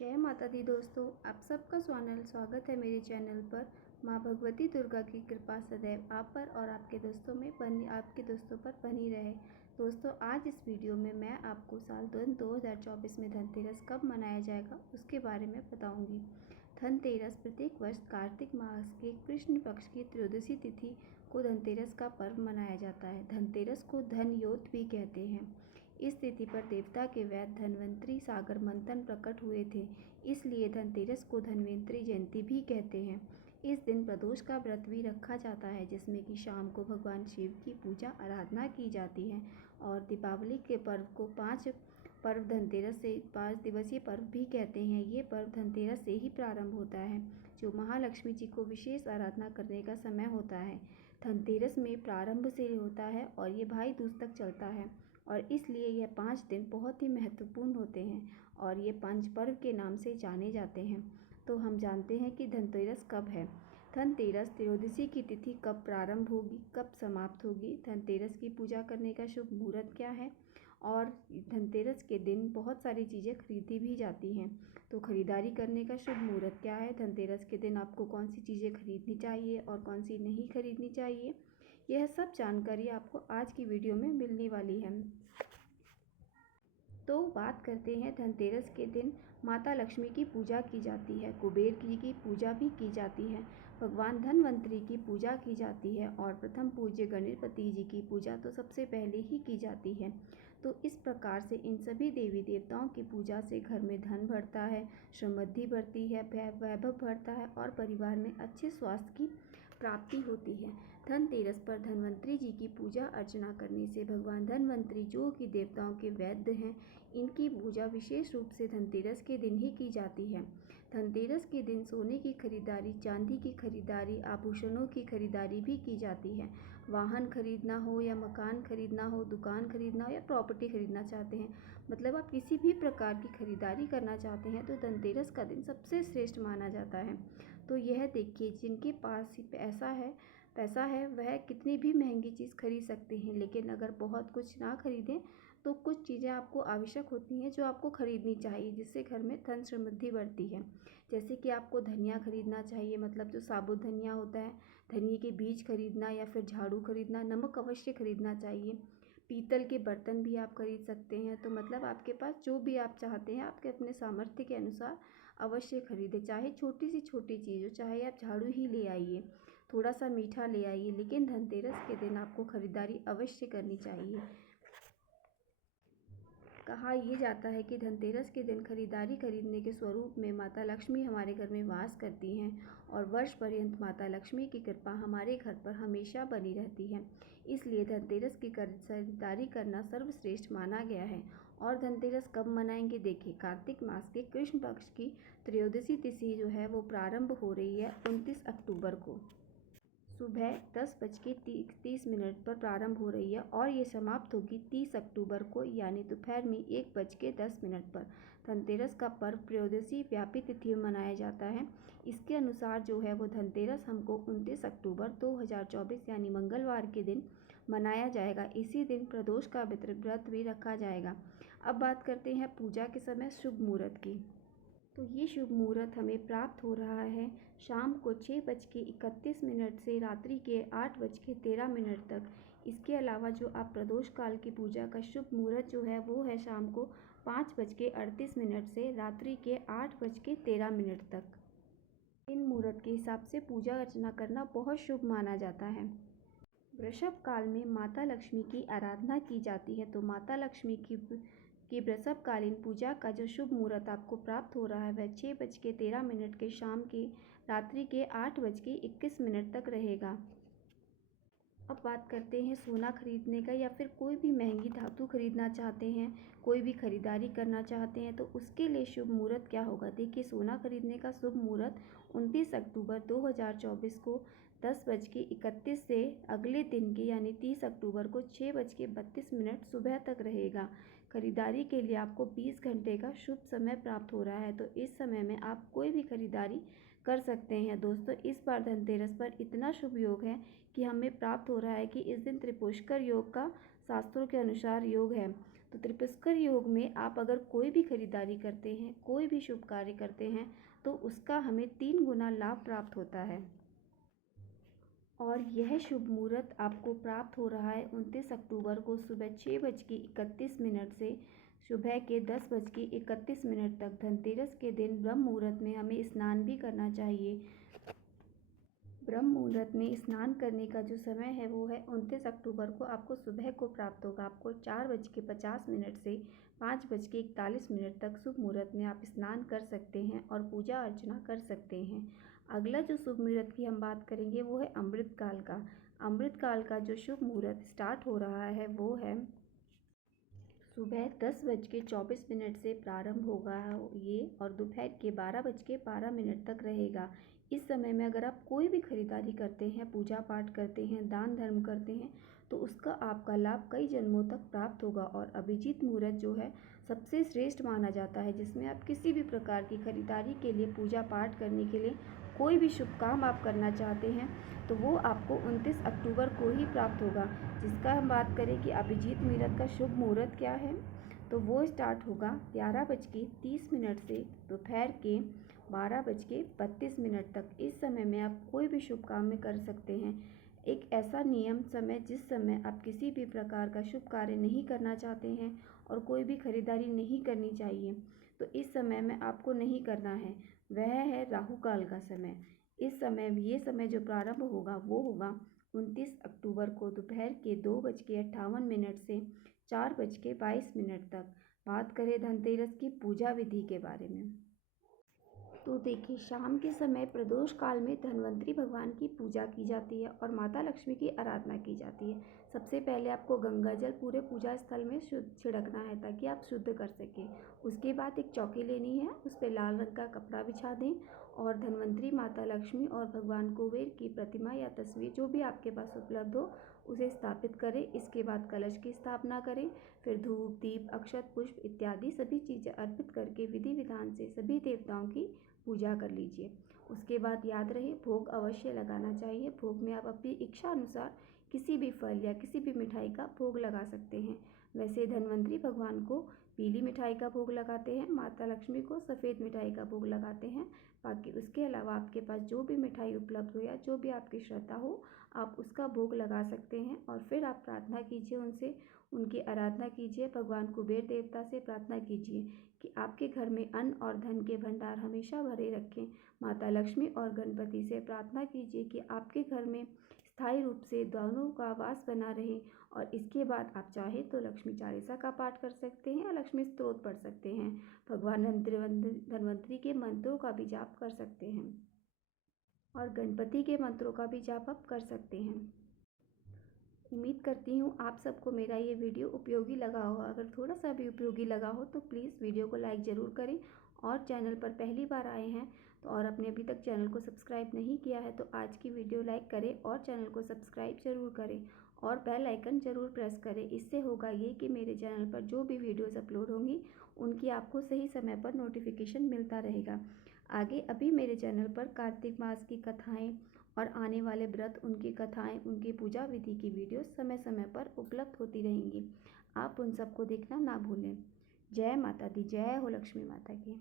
जय माता दी दोस्तों, आप सबका स्वागत है मेरे चैनल पर। माँ भगवती दुर्गा की कृपा सदैव आप पर और आपके दोस्तों पर बनी रहे। दोस्तों, आज इस वीडियो में मैं आपको साल 2024 में धनतेरस कब मनाया जाएगा उसके बारे में बताऊंगी। धनतेरस प्रत्येक वर्ष कार्तिक मास के कृष्ण पक्ष की त्रयोदशी तिथि को धनतेरस का पर्व मनाया जाता है। धनतेरस को धन योत भी कहते हैं। इस तिथि पर देवता के वैद्य धन्वंतरी सागर मंथन प्रकट हुए थे, इसलिए धनतेरस को धन्वंतरी जयंती भी कहते हैं। इस दिन प्रदोष का व्रत भी रखा जाता है, जिसमें कि शाम को भगवान शिव की पूजा आराधना की जाती है। और दीपावली के पर्व को 5 दिवसीय पर्व भी कहते हैं। ये पर्व धनतेरस से ही प्रारंभ होता है, जो महालक्ष्मी जी को विशेष आराधना करने का समय होता है। धनतेरस में प्रारंभ से होता है और ये भाई दूज तक चलता है, और इसलिए यह 5 दिन बहुत ही महत्वपूर्ण होते हैं और ये पंच पर्व के नाम से जाने जाते हैं। तो हम जानते हैं कि धनतेरस कब है। धनतेरस त्रयोदशी की तिथि कब प्रारंभ होगी, कब समाप्त होगी, धनतेरस की पूजा करने का शुभ मुहूर्त क्या है, और धनतेरस के दिन बहुत सारी चीज़ें खरीदी भी जाती हैं। तो खरीदारी करने का शुभ मुहूर्त क्या है, धनतेरस के दिन आपको कौन सी चीज़ें खरीदनी चाहिए और कौन सी नहीं खरीदनी चाहिए, यह सब जानकारी आपको आज की वीडियो में मिलने वाली है। तो बात करते हैं, धनतेरस के दिन माता लक्ष्मी की पूजा की जाती है, कुबेर जी की पूजा भी की जाती है, भगवान धन्वंतरी की पूजा की जाती है और प्रथम पूज्य गणपति जी की पूजा तो सबसे पहले ही की जाती है। तो इस प्रकार से इन सभी देवी देवताओं की पूजा से घर में धन बढ़ता है, समृद्धि बढ़ती है, वैभव बढ़ता है और परिवार में अच्छे स्वास्थ्य की प्राप्ति होती है। धनतेरस पर धन्वंतरी जी की पूजा अर्चना करने से भगवान धन्वंतरी, जो कि देवताओं के वैद्य हैं, इनकी पूजा विशेष रूप से धनतेरस के दिन ही की जाती है। धनतेरस के दिन सोने की खरीदारी, चांदी की खरीदारी, आभूषणों की खरीदारी भी की जाती है। वाहन खरीदना हो या मकान खरीदना हो, दुकान खरीदना हो या प्रॉपर्टी खरीदना चाहते हैं, मतलब आप किसी भी प्रकार की खरीदारी करना चाहते हैं, तो धनतेरस का दिन सबसे श्रेष्ठ माना जाता है। तो यह देखिए, जिनके पास पैसा है वह कितनी भी महंगी चीज़ खरीद सकते हैं, लेकिन अगर बहुत कुछ ना खरीदें तो कुछ चीज़ें आपको आवश्यक होती हैं जो आपको खरीदनी चाहिए, जिससे घर में धन समृद्धि बढ़ती है। जैसे कि आपको धनिया खरीदना चाहिए, मतलब जो साबुत धनिया होता है, धनिए के बीज खरीदना या फिर झाड़ू खरीदना, नमक अवश्य खरीदना चाहिए। पीतल के बर्तन भी आप खरीद सकते हैं। तो मतलब आपके पास जो भी आप चाहते हैं, आपके अपने सामर्थ्य के अनुसार अवश्य खरीदें। चाहे छोटी से छोटी चीज़ हो, चाहे आप झाड़ू ही ले आइए, थोड़ा सा मीठा ले आइए, लेकिन धनतेरस के दिन आपको खरीदारी अवश्य करनी चाहिए। कहा यह जाता है कि धनतेरस के दिन खरीदारी खरीदने के स्वरूप में माता लक्ष्मी हमारे घर में वास करती हैं और वर्ष पर्यंत माता लक्ष्मी की कृपा हमारे घर पर हमेशा बनी रहती है। इसलिए धनतेरस की खरीदारी करना सर्वश्रेष्ठ माना गया है। और धनतेरस कब मनाएंगे, देखिए, कार्तिक मास के कृष्ण पक्ष की त्रयोदशी तिथि जो है वो प्रारंभ हो रही है 29 अक्टूबर को सुबह 10:30 पर प्रारंभ हो रही है और ये समाप्त होगी 30 अक्टूबर को, यानी दोपहर में 1:10 पर। धनतेरस का पर्व त्रयोदशी व्यापी तिथि में मनाया जाता है। इसके अनुसार जो है वो धनतेरस हमको 29 अक्टूबर 2024 यानी मंगलवार के दिन मनाया जाएगा। इसी दिन प्रदोष का व्रत भी रखा जाएगा। अब बात करते हैं पूजा के समय शुभ मुहूर्त की। तो ये शुभ मुहूर्त हमें प्राप्त हो रहा है शाम को 6:31 से रात्रि के 8:13 तक। इसके अलावा जो आप प्रदोष काल की पूजा का शुभ मुहूर्त जो है वो है शाम को 5:38 से रात्रि के 8:13 तक। इन मुहूर्त के हिसाब से पूजा अर्चना करना बहुत शुभ माना जाता है। वृषभ काल में माता लक्ष्मी की आराधना की जाती है। तो माता लक्ष्मी की वृषभकालीन पूजा का जो शुभ मुहूर्त आपको प्राप्त हो रहा है वह 6:13 के शाम के रात्रि के 8:21 तक रहेगा। अब बात करते हैं सोना खरीदने का, या फिर कोई भी महंगी धातु खरीदना चाहते हैं, कोई भी खरीदारी करना चाहते हैं, तो उसके लिए शुभ मुहूर्त क्या होगा। देखिए, सोना खरीदने का शुभ मुहूर्त 29 अक्टूबर 2024 को 10:31 से अगले दिन के यानी 30 अक्टूबर को 6:32 सुबह तक रहेगा। खरीदारी के लिए आपको 20 घंटे का शुभ समय प्राप्त हो रहा है। तो इस समय में आप कोई भी खरीदारी कर सकते हैं। दोस्तों, इस बार धनतेरस पर इतना शुभ योग है कि हमें प्राप्त हो रहा है कि इस दिन त्रिपुष्कर योग का शास्त्रों के अनुसार योग है। तो त्रिपुष्कर योग में आप अगर कोई भी खरीदारी करते हैं, कोई भी शुभ कार्य करते हैं, तो उसका हमें 3 गुना लाभ प्राप्त होता है। और यह शुभ मुहूर्त आपको प्राप्त हो रहा है 29 अक्टूबर को सुबह 6:31 से सुबह के 10:31 तक। धनतेरस के दिन ब्रह्म मुहूर्त में हमें स्नान भी करना चाहिए। ब्रह्म मुहूर्त में स्नान करने का जो समय है वो है 29 अक्टूबर को आपको सुबह को प्राप्त होगा। आपको 4:50 से 5:41 तक शुभ मुहूर्त में आप स्नान कर सकते हैं और पूजा अर्चना कर सकते हैं। अगला जो शुभ मुहूर्त की हम बात करेंगे वो है अमृतकाल का। अमृतकाल का जो शुभ मुहूर्त स्टार्ट हो रहा है वो है सुबह 10:24 से प्रारंभ होगा ये, और दोपहर के 12:12 तक रहेगा। इस समय में अगर आप कोई भी खरीदारी करते हैं, पूजा पाठ करते हैं, दान धर्म करते हैं, तो उसका आपका लाभ कई जन्मों तक प्राप्त होगा। और अभिजीत मुहूर्त जो है सबसे श्रेष्ठ माना जाता है, जिसमें आप किसी भी प्रकार की खरीदारी के लिए, पूजा पाठ करने के लिए, कोई भी शुभ काम आप करना चाहते हैं तो वो आपको 29 अक्टूबर को ही प्राप्त होगा। जिसका हम बात करें कि अभिजीत मुहूर्त का शुभ मुहूर्त क्या है, तो वो स्टार्ट होगा 11:30 से दोपहर के 12:32 तक। इस समय में आप कोई भी शुभ काम में कर सकते हैं। एक ऐसा नियम समय जिस समय आप किसी भी प्रकार का शुभ कार्य नहीं करना चाहते हैं और कोई भी खरीदारी नहीं करनी चाहिए, तो इस समय में आपको नहीं करना है, वह है राहु काल का समय। इस समय ये समय जो प्रारंभ होगा वो होगा 29 अक्टूबर को दोपहर के 2:58 से 4:22 तक। बात करें धनतेरस की पूजा विधि के बारे में, तो देखिए शाम के समय प्रदोष काल में धन्वंतरी भगवान की पूजा की जाती है और माता लक्ष्मी की आराधना की जाती है। सबसे पहले आपको गंगा जल पूरे पूजा स्थल में छिड़कना है ताकि आप शुद्ध कर सकें। उसके बाद एक चौकी लेनी है, उस पर लाल रंग का कपड़ा बिछा दें और धन्वंतरी, माता लक्ष्मी और भगवान कुबेर की प्रतिमा या तस्वीर जो भी आपके पास उपलब्ध हो उसे स्थापित करें। इसके बाद कलश की स्थापना करें, फिर धूप, दीप, अक्षत, पुष्प इत्यादि सभी चीज़ें अर्पित करके विधि विधान से सभी देवताओं की पूजा कर लीजिए। उसके बाद याद रहे भोग अवश्य लगाना चाहिए। भोग में आप अपनी इच्छा अनुसार किसी भी फल या किसी भी मिठाई का भोग लगा सकते हैं। वैसे धन्वंतरी भगवान को पीली मिठाई का भोग लगाते हैं, माता लक्ष्मी को सफ़ेद मिठाई का भोग लगाते हैं। बाकी उसके अलावा आपके पास जो भी मिठाई उपलब्ध हो या जो भी आपकी श्रद्धा हो आप उसका भोग लगा सकते हैं। और फिर आप प्रार्थना कीजिए उनसे, उनकी आराधना कीजिए। भगवान कुबेर देवता से प्रार्थना कीजिए कि आपके घर में अन्न और धन के भंडार हमेशा भरे रखें। माता लक्ष्मी और गणपति से प्रार्थना कीजिए कि आपके घर में स्थायी रूप से दोनों का वास बना रहे। और इसके बाद आप चाहे तो लक्ष्मी चालीसा का पाठ कर सकते हैं या लक्ष्मी स्तोत्र पढ़ सकते हैं। भगवान धन्वंतरी के मंत्रों का भी जाप कर सकते हैं और गणपति के मंत्रों का भी जाप आप कर सकते हैं। उम्मीद करती हूँ आप सबको मेरा ये वीडियो उपयोगी लगा होगा। अगर थोड़ा सा भी उपयोगी लगा हो तो प्लीज़ वीडियो को लाइक ज़रूर करें, और चैनल पर पहली बार आए हैं तो और आपने अभी तक चैनल को सब्सक्राइब नहीं किया है तो आज की वीडियो लाइक करें और चैनल को सब्सक्राइब ज़रूर करें और बेल आइकन ज़रूर प्रेस करें। इससे होगा ये कि मेरे चैनल पर जो भी वीडियोज़ अपलोड होंगी उनकी आपको सही समय पर नोटिफिकेशन मिलता रहेगा। आगे अभी मेरे चैनल पर कार्तिक मास की कथाएँ और आने वाले व्रत, उनकी कथाएं, उनकी पूजा विधि की वीडियो समय समय पर उपलब्ध होती रहेंगी। आप उन सबको देखना ना भूलें। जय माता दी, जय हो लक्ष्मी माता की।